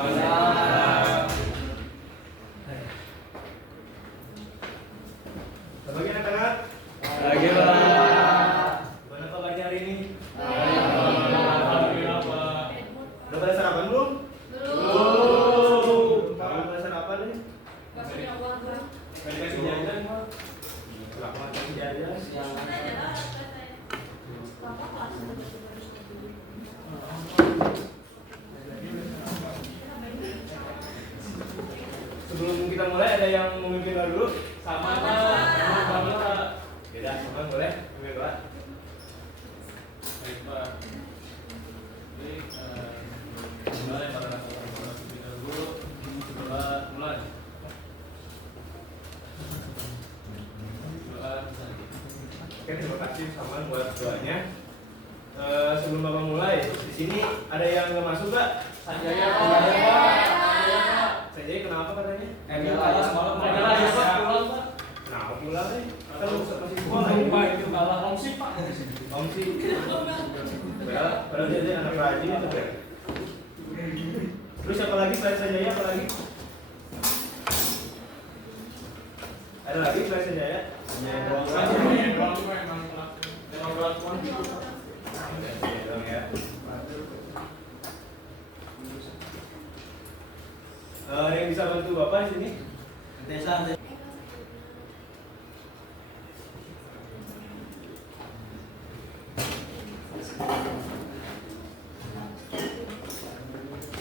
Pagi anak-anak. Pagi, Pak. Gimana kabarnya hari ini? Alhamdulillah, Pak. Udah pada sarapan belum? Belum. Kamu pada sarapan nih? Gak punya uang bang. Kan dikasih jajan, Pak. Selamat kasih jajan. Sebelum kita mulai ada yang memimpin doa dulu? Sama, Pak. Beda, sama boleh memimpin doa. Baik, Pak. Jadi, mulai para orang kita dulu. Doa mulai. Doa saja. Oke, terima kasih Saman buat doanya. Sebelum Bapak mulai, di sini ada yang nggak masuk nggak? Sanjaya, Pak. Saya kenapa katanya? Semalam mereka pulang, Pak. Kenapa pulang nih? Kan masih sekolah Pak, ini. itu malah homesick, Pak. Om sih. Padahal dia anak rajin itu kan. Terus apa lagi selain Sanjaya apa lagi? Ada lagi selain Sanjaya? Sanjaya doang. Sanjaya doang, Pak. Emang kelakuan. Sanjaya doang ya. Ada yang bisa bantu Bapak di sini? Desa.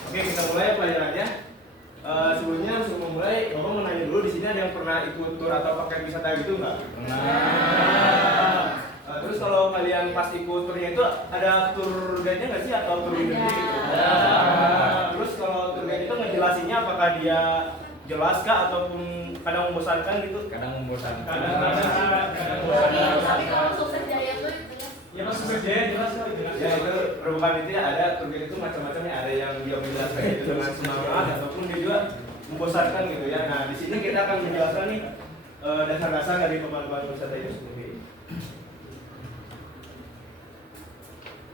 Oke, kita mulai pelajarannya. Sebelumnya sebelum memulai, Bapak mau nanya dulu di sini ada yang pernah ikut tur atau paket wisata gitu nggak? Terus kalau kalian pas ikut turnya itu ada tour guide-nya nggak sih atau tour leader gitu? Ada. Terus kalau tour guide itu ngejelasinnya apakah dia jelas kah ataupun kadang membosankan gitu? Kadang membosankan. Tapi kalau sukses jaya tuh Ya, Mas Jaya jelas kali, jelas. Ya itu perubahan itu ya ada tour guide itu macam-macamnya, ada yang dia menjelaskan itu dengan semangat ataupun dia juga membosankan gitu ya. Nah di sini kita akan menjelaskan nih dasar-dasar dari pemanduan wisata itu sendiri.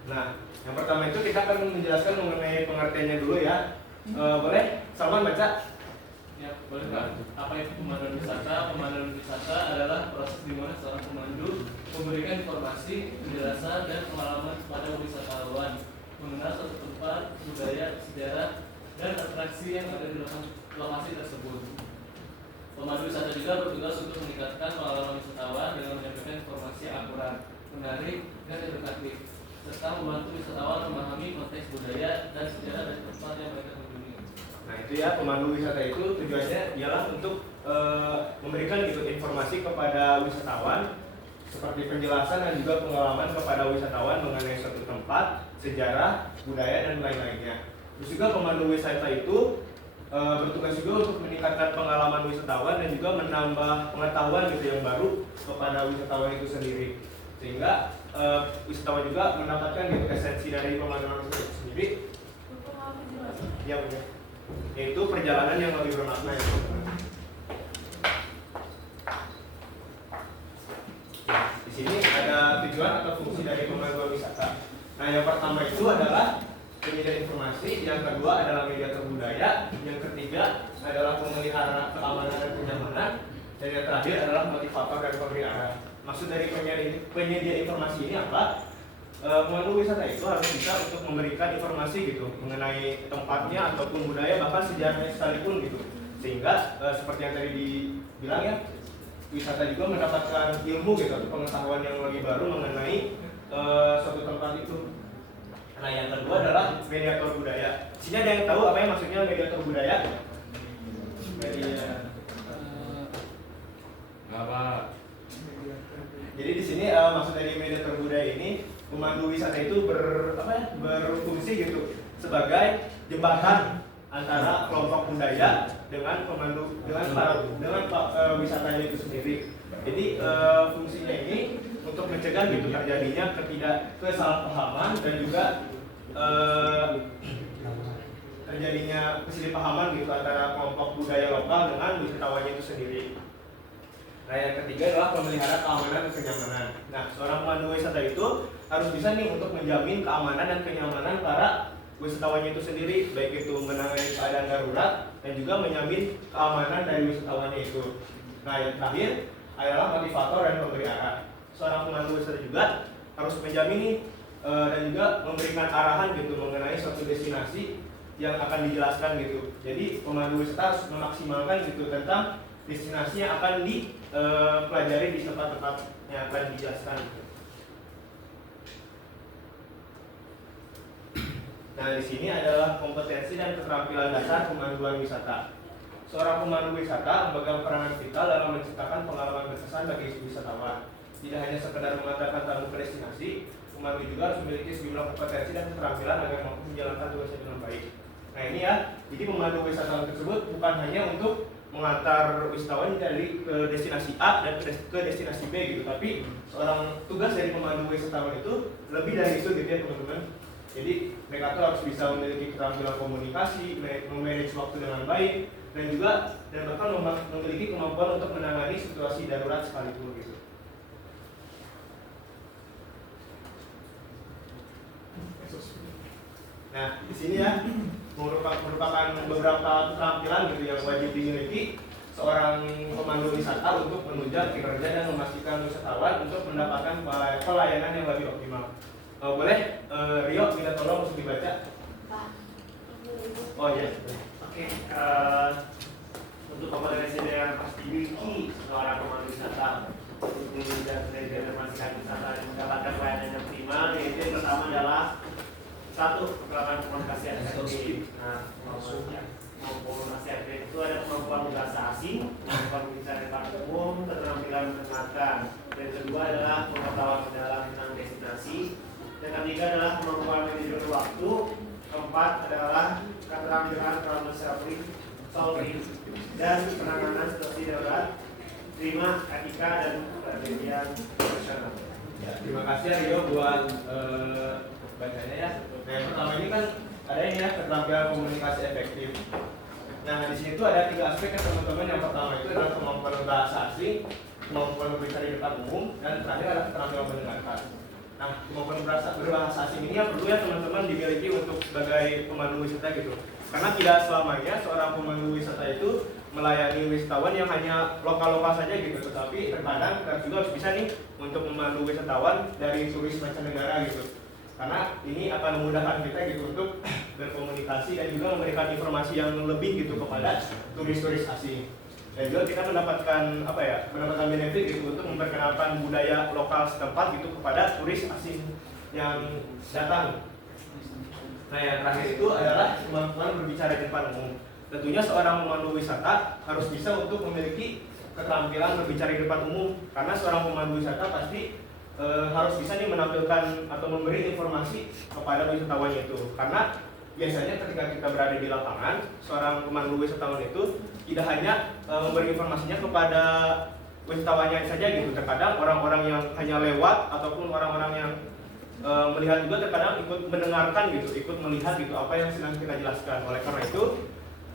Nah yang pertama itu kita akan menjelaskan mengenai pengertiannya dulu ya. Boleh Salman baca? Ya, boleh Pak. Apa itu pemanduan wisata? Pemanduan wisata adalah proses di mana seorang pemandu memberikan informasi, penjelasan, dan pengalaman kepada wisatawan mengenal suatu tempat, budaya, sejarah, dan atraksi yang ada di lokasi tersebut. Pemandu wisata juga bertugas untuk meningkatkan pengalaman wisatawan dengan menyampaikan informasi yang akurat, menarik, dan edukatif, serta membantu wisatawan memahami konteks budaya dan sejarah dari tempat yang mereka kunjungi. Nah itu ya, pemandu wisata itu tujuannya ialah untuk memberikan gitu informasi kepada wisatawan seperti penjelasan dan juga pengalaman kepada wisatawan mengenai suatu tempat, sejarah, budaya, dan lain-lainnya. Terus juga pemandu wisata itu bertugas juga untuk meningkatkan pengalaman wisatawan dan juga menambah pengetahuan gitu yang baru kepada wisatawan itu sendiri, sehingga wisatawan juga mendapatkan gitu esensi dari pemanduan itu sendiri. Ya benar. Yaitu perjalanan yang lebih bermakna ya. Di sini ada tujuan atau fungsi dari pemanduan wisata. Nah, yang pertama itu adalah penyedia informasi, yang kedua adalah mediator budaya, yang ketiga adalah pemelihara keamanan dan kenyamanan, dan yang terakhir adalah motivator dan pemberi arah. Maksud dari penyedia informasi ini apa? Pemandu wisata itu harus bisa untuk memberikan informasi gitu mengenai tempatnya ataupun budaya, bahkan sejarahnya sekalipun gitu, sehingga seperti yang tadi dibilang ya, wisata juga mendapatkan ilmu gitu atau pengetahuan yang lebih baru mengenai suatu tempat itu. Nah yang kedua adalah mediator budaya. Sini ada yang tahu apa yang maksudnya mediator budaya? Apa? Jadi di sini maksud dari mediator budaya ini, pemandu wisata itu berfungsi gitu sebagai jembatan antara kelompok budaya dengan pemandu dengan wisatanya itu sendiri. Jadi fungsinya ini untuk mencegah gitu terjadinya kesalahpahaman dan juga terjadinya kesalahpahaman gitu antara kelompok budaya lokal dengan wisatawannya itu sendiri. Nah yang ketiga adalah pemelihara keamanan dan kenyamanan. Nah seorang pemandu wisata itu harus bisa nih untuk menjamin keamanan dan kenyamanan para wisatawannya itu sendiri, baik itu menangani keadaan darurat dan juga menjamin keamanan dari wisatawannya itu. Nah, yang terakhir adalah motivator dan pemberi arah. Seorang pemandu wisata juga harus menjamin dan juga memberikan arahan gitu mengenai suatu destinasi yang akan dijelaskan gitu. Jadi pemandu wisata harus memaksimalkan gitu tentang destinasi yang akan dipelajari di tempat-tempat yang akan dijelaskan. Nah, di sini adalah kompetensi dan keterampilan dasar pemanduan wisata. Seorang pemandu wisata memegang peranan vital dalam menciptakan pengalaman berkesan bagi wisatawan. Tidak hanya sekedar mengantarkan tamu ke destinasi, pemandu juga harus memiliki sejumlah kompetensi dan keterampilan agar mampu menjalankan tugasnya dengan baik. Nah, ini ya, jadi pemandu wisatawan tersebut bukan hanya untuk mengantar wisatawan dari ke destinasi A dan ke destinasi B gitu, tapi seorang tugas dari pemandu wisatawan itu lebih dari itu gitu ya teman-teman. Jadi mereka tuh harus bisa memiliki keterampilan komunikasi, memanage waktu dengan baik, dan juga dan bahkan memiliki kemampuan untuk menangani situasi darurat sekalipun gitu. Nah, di sini ya merupakan beberapa keterampilan gitu yang wajib dimiliki seorang pemandu wisata untuk menunjang kinerja dan memastikan wisatawan untuk mendapatkan pelayanan yang lebih optimal. Boleh Rio minta tolong untuk dibaca. Oh iya. Oke, untuk kompetensi yang pasti dimiliki seorang pemandu wisata untuk menunjang kinerja dan memastikan wisata dan mendapatkan pelayanan yang optimal, yaitu yang pertama adalah satu, kemampuan komunikasi yang efektif. Nah, kemampuan komunikasi efektif itu ada kemampuan bahasa asing, kemampuan berbicara di depan umum, keterampilan mendengarkan. Yang kedua adalah pengetahuan mendalam tentang destinasi. Yang ketiga adalah kemampuan manajemen waktu. Keempat adalah keterampilan problem solving dan penanganan situasi darurat. Kelima, etika dan kepribadian profesional. Ya, terima kasih ya Rio buat bacanya ya. Nah, yang pertama ini kan ada ini ya, keterampilan komunikasi efektif. Nah, di sini tuh ada 3 aspek ya teman-teman. Yang pertama itu adalah kemampuan bahasa asing, kemampuan berbicara di depan umum, dan terakhir adalah keterampilan mendengarkan. Nah, kemampuan berbahasa asing ini yang perlu ya teman-teman dimiliki untuk sebagai pemandu wisata gitu. Karena tidak selamanya seorang pemandu wisata itu melayani wisatawan yang hanya lokal-lokal saja gitu, tetapi terkadang kita juga harus bisa nih untuk memandu wisatawan dari turis mancanegara gitu. Karena ini akan memudahkan kita gitu untuk berkomunikasi dan juga memberikan informasi yang lebih gitu kepada turis-turis asing. Dan juga kita mendapatkan mendapatkan benefit gitu untuk memperkenalkan budaya lokal setempat gitu kepada turis asing yang datang. Nah, yang terakhir itu adalah kemampuan berbicara di depan umum. Tentunya seorang pemandu wisata harus bisa untuk memiliki keterampilan berbicara di depan umum, karena seorang pemandu wisata pasti harus bisa nih menampilkan atau memberi informasi kepada wisatawannya itu. Karena biasanya ketika kita berada di lapangan, seorang pemandu wisatawan itu tidak hanya memberi informasinya kepada wisatawannya saja gitu. Terkadang orang-orang yang hanya lewat ataupun orang-orang yang melihat juga terkadang ikut mendengarkan gitu, ikut melihat gitu apa yang sedang kita jelaskan. Oleh karena itu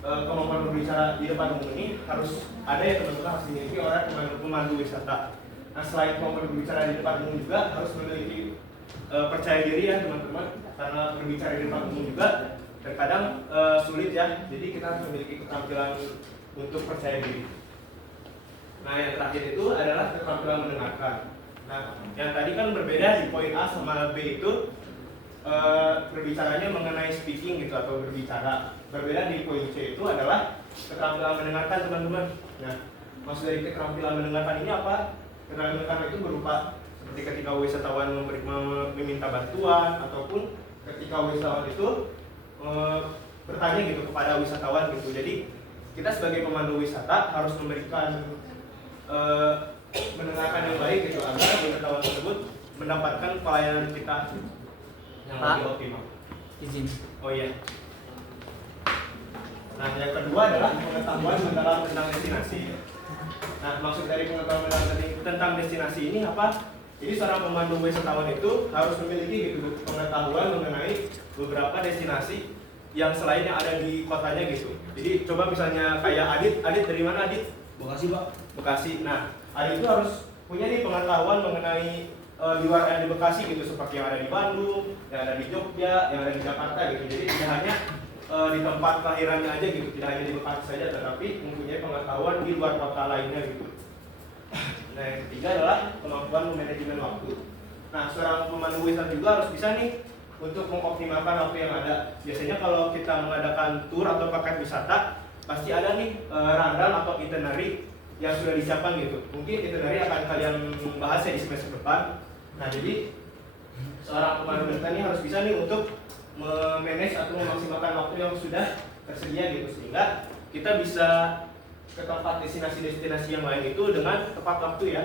kemampuan berbicara di depan umum ini harus ada ya teman-teman, harus dimiliki oleh pemandu wisata. Nah, selain kemampuan berbicara di depan umum juga harus memiliki percaya diri ya teman-teman, karena berbicara di depan umum juga terkadang sulit ya. Jadi kita harus memiliki keterampilan untuk percaya diri. Nah, yang terakhir itu adalah keterampilan mendengarkan. Nah, yang tadi kan berbeda di poin A sama B itu berbicaranya mengenai speaking gitu atau berbicara. Berbeda di poin C itu adalah keterampilan mendengarkan teman-teman. Nah, maksud dari keterampilan mendengarkan ini apa? Keterampilan mendengarkan itu berupa seperti ketika wisatawan meminta bantuan ataupun ketika wisatawan itu bertanya gitu kepada wisatawan gitu. Jadi kita sebagai pemandu wisata harus memberikan mendengarkan yang baik gitu agar wisatawan tersebut mendapatkan pelayanan kita yang lebih optimal. Izin. Oh iya. Nah, yang kedua adalah pengetahuan mendalam tentang destinasi. Nah, maksud dari pengetahuan mendalam tentang destinasi ini apa? Jadi seorang pemandu wisatawan itu harus memiliki gitu pengetahuan mengenai beberapa destinasi yang selain yang ada di kotanya gitu. Jadi coba misalnya kayak Adit dari mana Adit? Bekasi, Pak. Bekasi. Nah, Adit itu harus punya nih pengetahuan mengenai di luar yang di Bekasi gitu, seperti yang ada di Bandung, yang ada di Jogja, yang ada di Jakarta gitu. Jadi tidak hanya di tempat kelahirannya aja gitu, tidak hanya di Bekasi saja, tetapi mempunyai pengetahuan di luar kota lainnya gitu. Nah, yang ketiga adalah kemampuan manajemen waktu. Nah, seorang pemandu wisata juga harus bisa nih untuk mengoptimalkan waktu yang ada. Biasanya kalau kita mengadakan tour atau paket wisata, pasti ada nih rundown atau itinerary yang sudah disiapkan gitu. Mungkin itinerary akan kalian bahas ya di semester depan. Nah, jadi seorang pemandu wisata ini harus bisa nih untuk memanage atau memaksimalkan waktu yang sudah tersedia gitu, sehingga kita bisa ke tempat destinasi-destinasi yang lain itu dengan tepat waktu ya.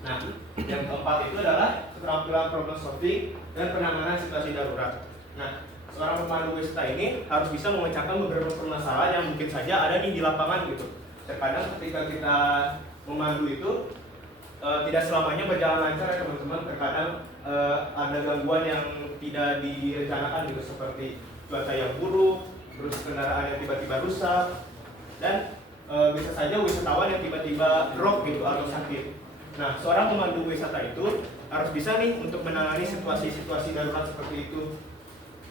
Nah, yang keempat itu adalah keterampilan problem solving dan penanganan situasi darurat. Nah, seorang pemandu wisata ini harus bisa memecahkan beberapa permasalahan yang mungkin saja ada di lapangan gitu. Terkadang ketika kita memandu itu tidak selamanya berjalan lancar ya teman-teman. Terkadang ada gangguan yang tidak direncanakan gitu, seperti cuaca yang buruk, terus kendaraan yang tiba-tiba rusak, dan bisa saja wisatawan yang tiba-tiba drop gitu atau sakit. Nah, seorang pemandu wisata itu harus bisa nih untuk menangani situasi-situasi darurat seperti itu.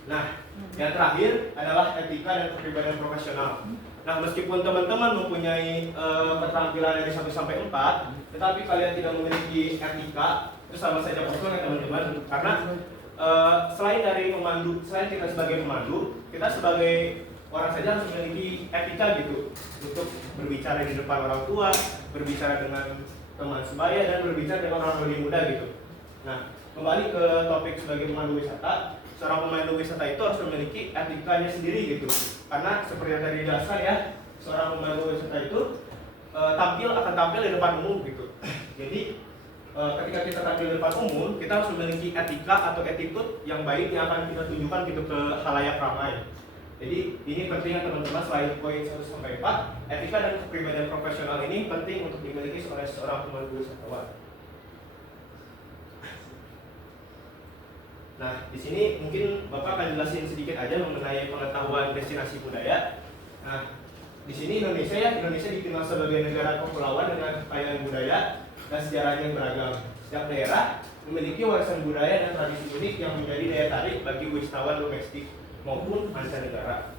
Nah, yang terakhir adalah etika dan kepribadian profesional. Nah, meskipun teman-teman mempunyai keterampilan dari 1 sampai 4, tetapi kalian tidak memiliki etika, itu sama saja kosong ya teman-teman. Karena selain dari pemandu, selain kita sebagai pemandu, kita sebagai orang saja harus memiliki etika gitu, untuk berbicara di depan orang tua, berbicara dengan teman sebaya, dan berbicara dengan orang lebih muda gitu. Nah, kembali ke topik sebagai pemandu wisata, seorang pemandu wisata itu harus memiliki etikanya sendiri gitu. Karena seperti yang tadi dijelaskan ya, seorang pemandu wisata itu akan tampil di depan umum gitu. Jadi ketika kita tampil di depan umum, kita harus memiliki etika atau attitude yang baik yang akan kita tunjukkan gitu ke khalayak ramai. Jadi ini pentingnya teman-teman, selain poin 1 sampai 4, etika dan kepribadian profesional ini penting untuk dimiliki oleh seorang pemandu wisatawan. Nah, di sini mungkin Bapak akan jelasin sedikit aja mengenai pengetahuan destinasi budaya. Nah, di sini Indonesia dikenal sebagai negara kepulauan dengan kekayaan budaya dan sejarahnya yang beragam. Setiap daerah memiliki warisan budaya dan tradisi unik yang menjadi daya tarik bagi wisatawan domestik maupun mancanegara.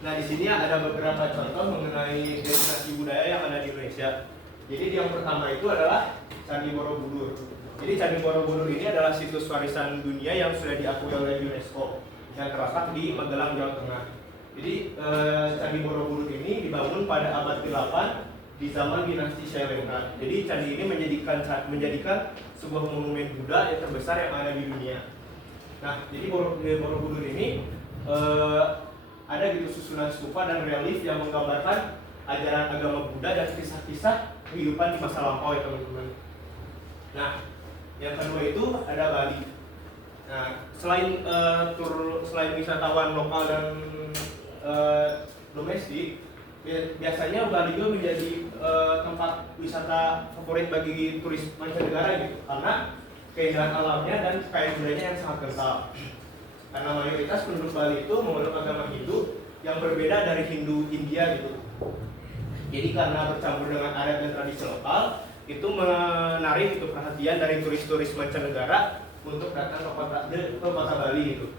Nah, di sini ada beberapa contoh mengenai destinasi budaya yang ada di Indonesia. Jadi yang pertama itu adalah Candi Borobudur. Jadi Candi Borobudur ini adalah situs warisan dunia yang sudah diakui oleh UNESCO yang terletak di Magelang, Jawa Tengah. Jadi Candi Borobudur ini dibangun pada abad ke-8 di zaman dinasti Syailendra. Jadi candi ini menjadikan sebuah monumen Buddha yang terbesar yang ada di dunia. Nah, jadi Borobudur ini ada gitu susunan stupa dan relief yang menggambarkan ajaran agama Buddha dan kisah-kisah kehidupan di masa lampau ya teman-teman. Nah, yang kedua itu ada Bali. Nah, selain wisatawan lokal dan domestik, biasanya Bali juga menjadi tempat wisata favorit bagi turis mancanegara gitu, karena keindahan alamnya dan kekayaan budayanya yang sangat kental. Karena mayoritas penduduk Bali itu memeluk agama Hindu yang berbeda dari Hindu India gitu. Jadi karena bercampur dengan adat dan tradisi lokal, itu menarik itu perhatian dari turis-turis mancanegara untuk datang ke kota Bali gitu.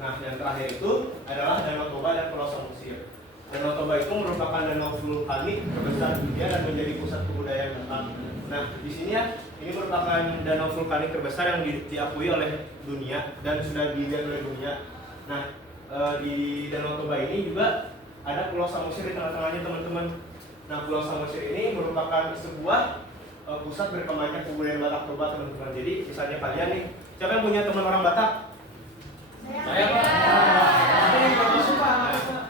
Nah, yang terakhir itu adalah Danau Toba dan Pulau Samosir. Danau Toba itu merupakan danau vulkanik terbesar dunia dan menjadi pusat kebudayaan lokal. Nah, di sini ya, ini merupakan danau vulkanik terbesar yang diakui oleh dunia dan sudah dilihat oleh dunia. Nah, di Danau Toba ini juga ada Pulau Samosir di tengah-tengahnya teman-teman. Nah, Pulau Samosir ini merupakan sebuah pusat berkembangnya kebudayaan Batak Toba teman-teman. Jadi misalnya kalian nih, siapa yang punya teman orang Batak? Saya Pak.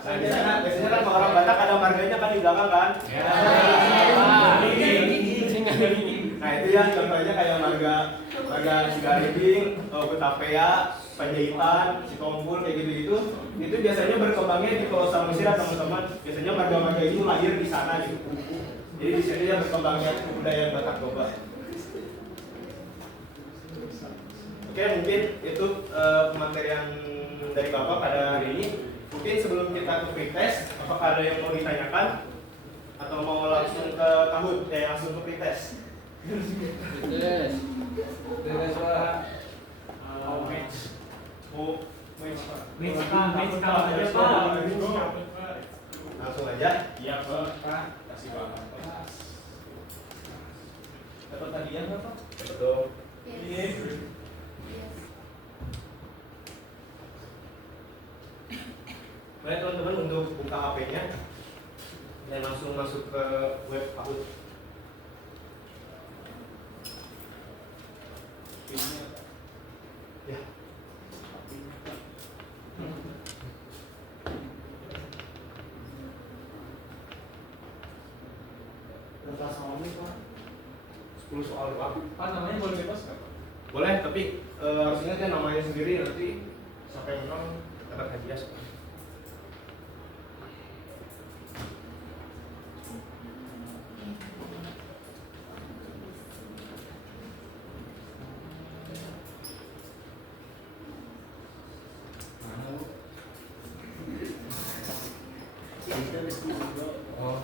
Nah, biasanya kan kalau orang Batak ada marganya kan di belakang kan? Nah, itu ya contohnya kayak marga Cigaribing, Betapea, Panjaitan, Citompul kayak gitu-gitu. Itu biasanya berkembangnya di Pulau Samosir teman-teman. Biasanya marga-marga itu lahir di sana gitu. Jadi di sini ya berkembangnya kebudayaan Batak Toba. Oke, mungkin itu pematerian dari Bapak pada hari ini. Mungkin sebelum kita ke free test, apakah ada yang mau ditanyakan Atau mau langsung ke Kahoot? Langsung ke pretest? Yes. Dengan suara Match. Langsung aja. iya Pak, kasih banget. Dapat hadiah nggak Pak? Betul. Yes. Yes. Baik teman-teman, untuk buka HP-nya dan langsung masuk ke web Kahoot. Ya. Kelas soalnya Pak. 10 soal Pak. Pak namanya boleh bebas nggak Pak? Boleh, tapi harus ingat ya namanya sendiri, nanti siapa yang menang dapat hadiah. Oh.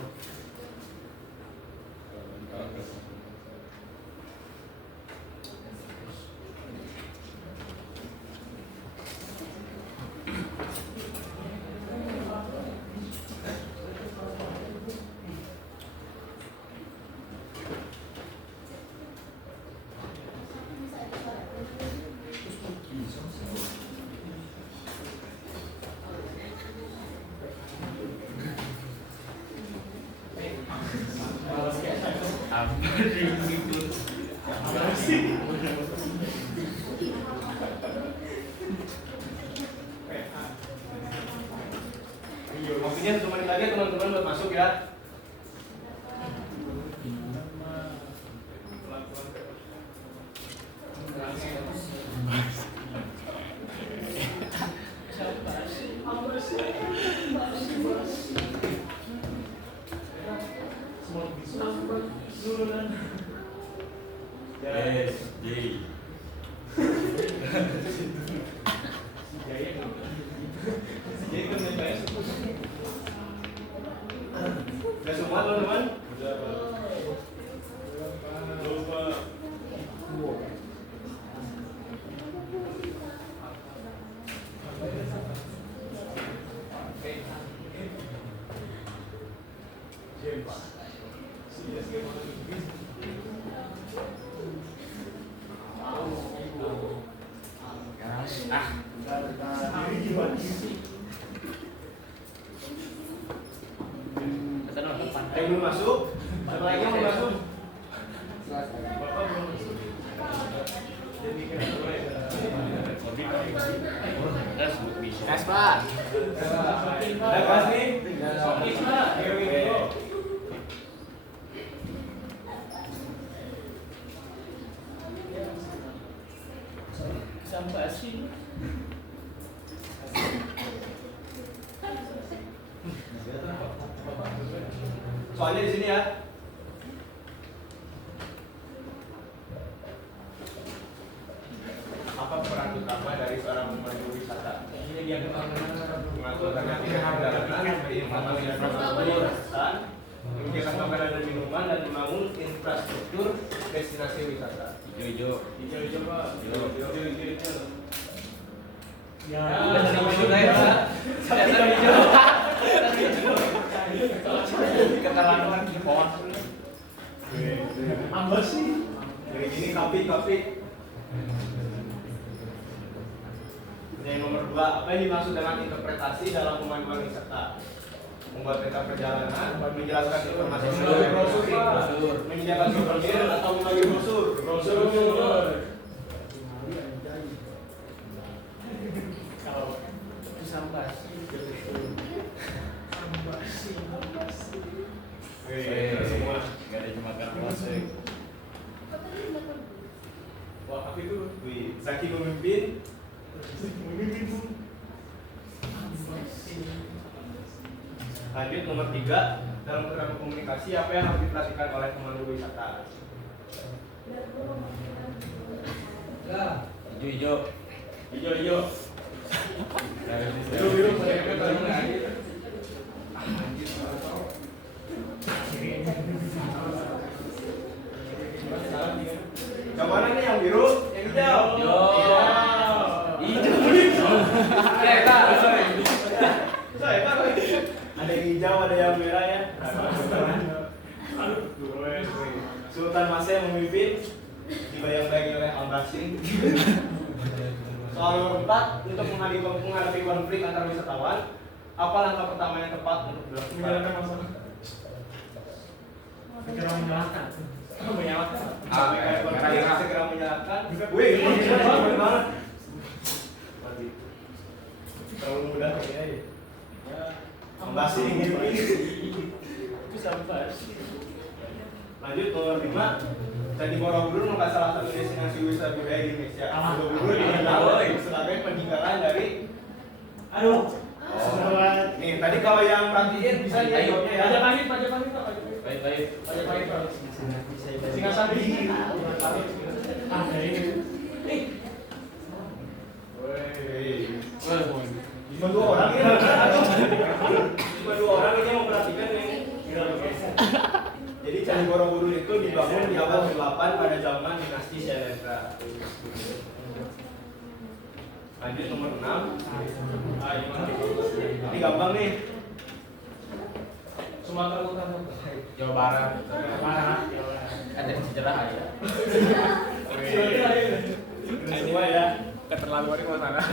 Maksudnya teman lagi teman-teman buat masuk ya. Udah semua teman-teman? Yang belum masuk? Siapa lagi yang belum masuk? Bapak belum masuk. Jadi kita mulai. Tes Pak. Udah kelas nih? Bisa. Here we go. Sampai sih. Soalnya di sini ya. Apa peran utama dari seorang pemandu wisata? Ini dia Mengatur perjalanan, berinformasi infrastruktur, menyediakan makanan dan minuman, dan membangun infrastruktur destinasi wisata. Hijau. Hijau Pak. Hijau. Ya. Keterlaluan di pohon. Ambas sih. Dari sini kapi. Yang nomor 2, apa yang dimaksud dengan interpretasi dalam pemanduan wisata? Membuat peta perjalanan, menjelaskan informasi melalui brosur, menyediakan souvenir atau melalui brosur. Kalau sampai Semua. Gak ada cuma kelas. Wah, apa itu? Wih, Zaki memimpin. Lanjut nomor 3, dalam keterangan komunikasi apa yang harus diperhatikan oleh pemandu wisata? Hijau. Hijau. Biru. Biru. Yang mana nih, yang biru, yang hijau? Ada yang hijau, ada yang merah ya. Sultan Masih memimpin, dibayang-bayangi oleh Al-Basri. Soal nomor 4, untuk menghadapi konflik antar wisatawan, apa langkah pertama yang tepat untuk dilakukan? Menyalakan masalah. Segera menyalahkan. Menyalahkan. Segera menyalakan. Wih, ini gimana? Terlalu mudah kayaknya ya. Al-Basri memimpin. Bisa bahas. Lanjut nomor 5, Candi Borobudur merupakan salah satu destinasi wisata budaya di Indonesia. Borobudur dikenal sebagai peninggalan dari nih tadi kalau yang perhatiin bisa dia jawabnya ya. Pajapahit, Pak. Baik. Pajapahit, Pak. Singasari. Cuma 2 orang ya. Cuma 2 orang ini yang memperhatikan yang jadi Candi Borobudur itu dibangun di abad ke-8 pada zaman dinasti Syailendra. Lanjut nomor 6. Ini gampang nih. Sumatera Utara. Jawa Barat. Ada sejarah ya. Semua ya. Keterlaluan di sana.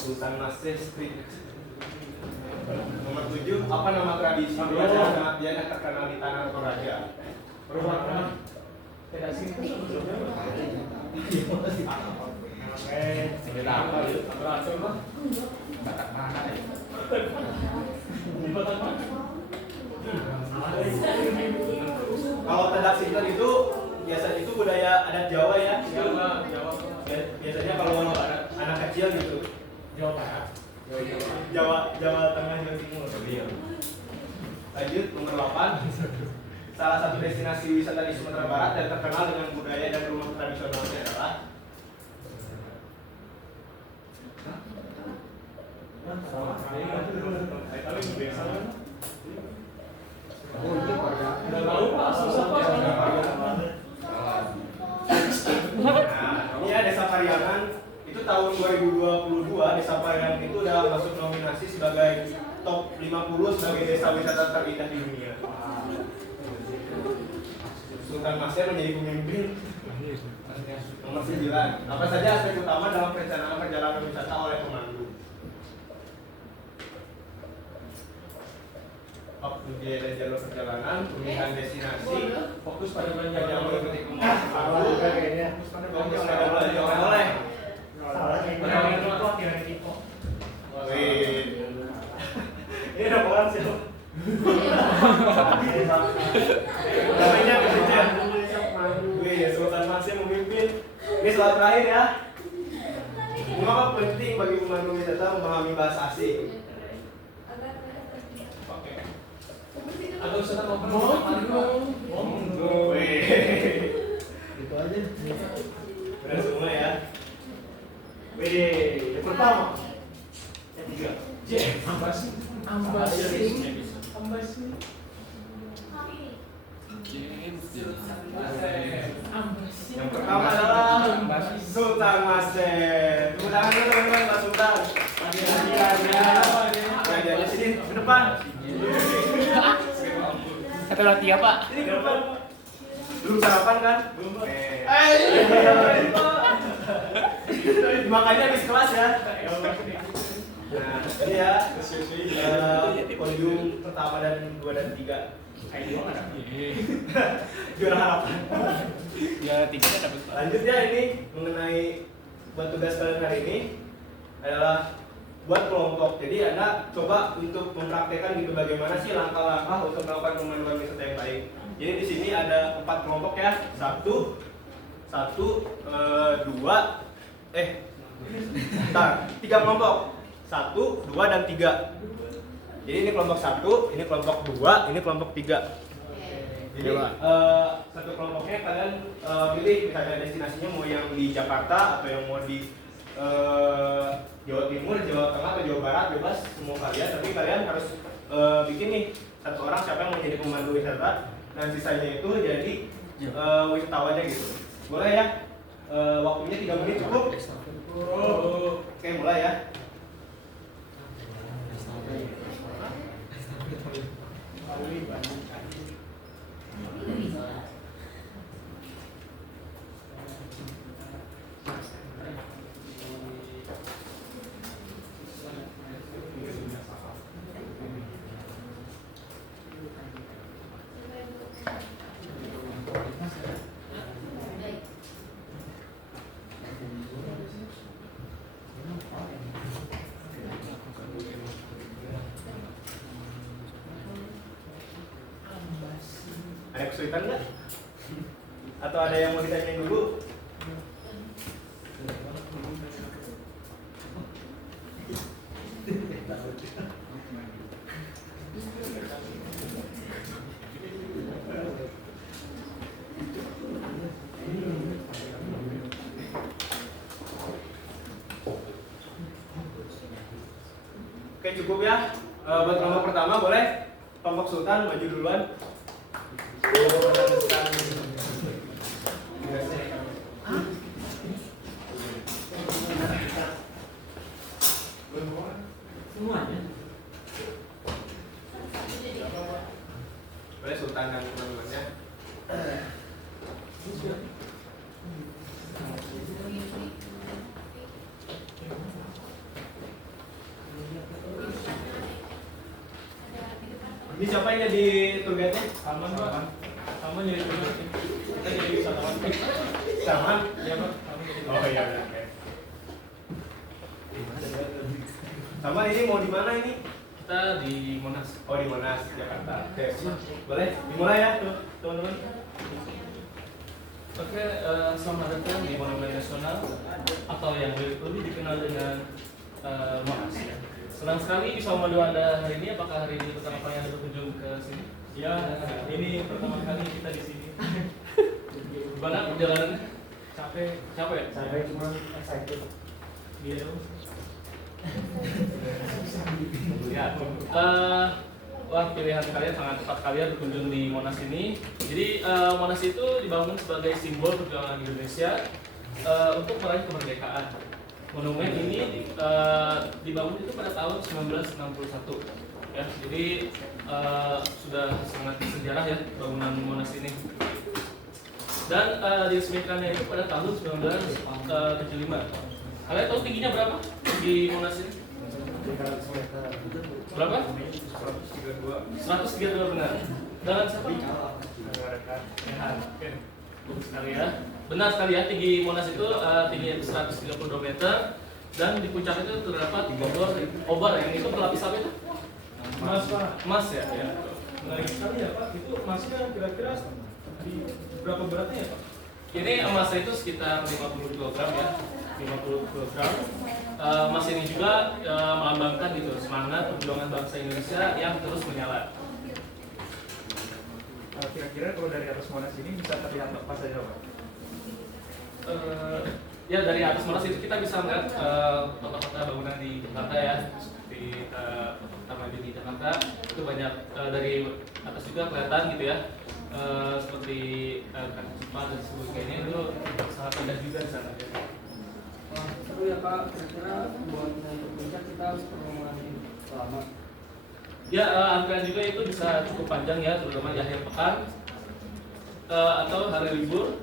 Sultan Masih Street. Nomor 7, apa nama tradisi belajar kematian yang terkenal di tanah Toraja? Rumah tidak sini. Sejarah apa itu? Berhasil, Pak. Batak mana ya? Batak mana? Kalau Tendak Sinten itu biasanya itu budaya adat Jawa ya. Jawa. Biasanya kalau anak kecil gitu. Jawa Barat. Jawa Tengah, Jawa Timur. Lanjut nomor 8. Salah satu destinasi wisata di Sumatera Barat yang terkenal dengan budaya dan rumah tradisionalnya adalah ini ya Desa Pariangan. Itu tahun 2022 Desa Pariangan itu udah masuk nominasi sebagai top 50 sebagai desa wisata terindah di dunia. Sultan Masih menjadi pemimpin. Nomor 9. Apa saja aspek utama dalam perencanaan perjalanan wisata oleh pemandu? Waktu biaya dan jalur perjalanan, pemilihan destinasi, Fokus pada yang belanja. mengikuti kemudian kayaknya. fokus pada belanja oleh-oleh. Salah kira tipe. Wih. Ini ada orang sih. Namanya kebijakan. Wih, Sultan Masih memimpin. Ini slide terakhir ya. Mengapa penting bagi pemandu wisata memahami bahasa asing? Oke. Atau wisata mau Wih. Itu aja. Udah semua ya. Wih, yang pertama. Yang 3. Ambasi. Yang pertama adalah Sultan Masih. Tepuk tangan dulu teman-teman Pak Sultan. Hadiahnya sini ke depan. Kata roti apa? Ini ke depan. Belum sarapan kan? Belum. Makanya habis kelas ya. Nah, ini ya. Podium pertama dan 2 dan 3. Juara harapan. Ya 3 kan dapat. Lanjut ya, ini mengenai buat tugas kalian hari ini adalah buat kelompok. Jadi Anda coba untuk mempraktekkan gitu bagaimana sih langkah-langkah untuk melakukan pemanduan wisata yang baik. Jadi di sini ada 4 kelompok ya. 1 3 kelompok. 1, 2 dan 3. Jadi ini kelompok 1, ini kelompok 2, ini kelompok 3. Jadi satu kelompoknya kalian pilih misalnya destinasinya mau yang di Jakarta atau yang mau di Jawa Timur, Jawa Tengah atau Jawa Barat, bebas semua kalian. Tapi kalian harus bikin nih satu orang siapa yang mau jadi pemandu wisata dan sisanya itu jadi wisatawannya gitu. Boleh ya? Waktunya 3 menit cukup? Oke, mulai ya. Ada kesulitan nggak? Atau ada yang mau ditanyain dulu? Oke, cukup ya. Buat kelompok pertama boleh kelompok Sultan maju duluan. Semuanya. Boleh Sultan dan teman-temannya. Ini siapa yang jadi tour guide-nya? Aman Pak. Aman jadi pemandu. Kita jadi wisatawan. Saman? Iya Pak. Aman jadi Oh iya, oke. Saman ini mau di mana ini? Kita di Monas. Oh di Monas, Jakarta. Oke, boleh dimulai ya tuh teman-teman. Oke, selamat datang di Monumen Nasional atau yang lebih dikenal dengan Monas. Senang sekali bisa memandu Anda hari ini. Apakah hari ini pertama kali Anda berkunjung ke sini? Ya, ini pertama kali kita di sini. Gimana perjalanannya? Capek, Capek? capek cuma excited. Iya dong. Ya. Wah, pilihan kalian sangat tepat kalian berkunjung di Monas ini. Jadi Monas itu dibangun sebagai simbol perjuangan Indonesia untuk meraih kemerdekaan. Monumen ini dibangun itu pada tahun 1961. Ya, jadi sudah sangat bersejarah ya bangunan Monas ini. Dan diresmikannya itu pada tahun 1975. Kalian tahu tingginya berapa di Monas ini? Berapa? 132 benar. Dengan siapa? Bagus sekali ya. Benar sekali ya, tinggi Monas itu tingginya 132 meter dan di puncak itu terdapat obor yang itu pelapis apa itu? Mas Pak, Emas ya. Ya. menarik sekali ya Pak. Itu emasnya kira-kira di berapa beratnya ya Pak? Ini emasnya itu sekitar 50 kg ya. 50 kg. Emas ini juga melambangkan gitu semangat perjuangan bangsa Indonesia yang terus menyala. Kira-kira kalau dari atas Monas ini bisa terlihat apa saja Pak? Ya dari atas Monas itu kita bisa melihat kota-kota bangunan di Jakarta ya, seperti Taman Mini Jakarta itu banyak dari atas juga kelihatan gitu ya, seperti Kaki Cepat dan sebagainya itu sangat indah juga di sana. Seru ya Pak, kira-kira buat naik ke puncak kita harus perjalanan lama. Ya antrian juga itu bisa cukup panjang ya, terutama di akhir pekan atau hari libur.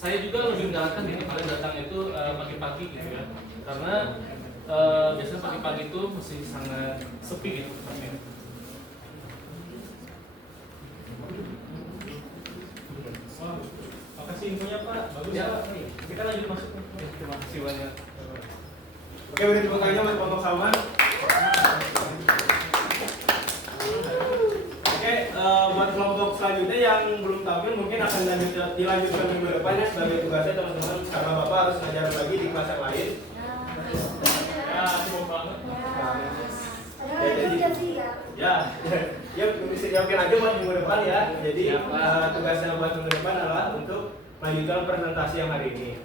Saya juga lebih menyarankan ini kalian datang itu pagi-pagi gitu ya, karena biasanya pagi-pagi itu masih sangat sepi gitu tempatnya. Wah, makasih infonya Pak. Bagus Ya. Pak. Kita lanjut masuk. Ya, terima kasih banyak. Oke, beri tepuk tangannya buat kelompok Saman. Oke, buat kelompok selanjutnya yang belum tampil mungkin akan dilanjutkan minggu depan ya sebagai tugasnya teman-teman, karena Bapak harus ngajar lagi di kelas yang lain. Ya, sibuk banget. Ya, ya bisa siapin aja buat minggu depan ya. Jadi tugasnya buat minggu depan adalah untuk melanjutkan presentasi yang hari ini.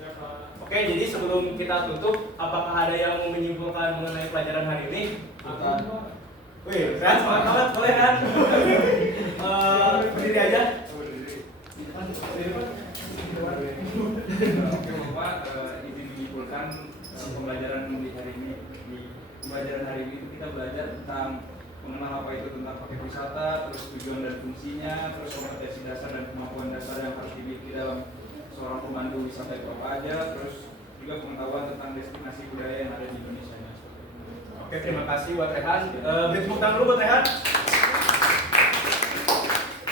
Ya Pak. Oke, jadi sebelum kita tutup, apakah ada yang mau menyimpulkan mengenai pelajaran hari ini? Bukan. Wih, kan semangat banget, boleh kan? Berdiri aja. Oke Bapak, izin menyimpulkan pembelajaran di hari ini. Di pembelajaran hari ini kita belajar tentang mengenal apa itu tentang paket wisata, terus tujuan dan fungsinya, terus kompetensi dasar dan kemampuan dasar yang harus dimiliki dalam seorang pemandu wisata itu apa aja, terus juga pengetahuan tentang destinasi budaya yang ada di Indonesia. Oke, terima kasih buat Rehan. Beri tepuk tangan dulu buat Rehan.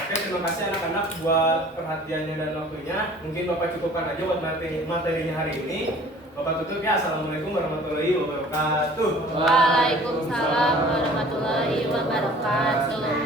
Oke, terima kasih anak-anak buat perhatiannya dan waktunya. Mungkin Bapak cukupkan aja buat materinya hari ini. Bapak tutup ya. Assalamualaikum warahmatullahi wabarakatuh. Waalaikumsalam warahmatullahi wabarakatuh.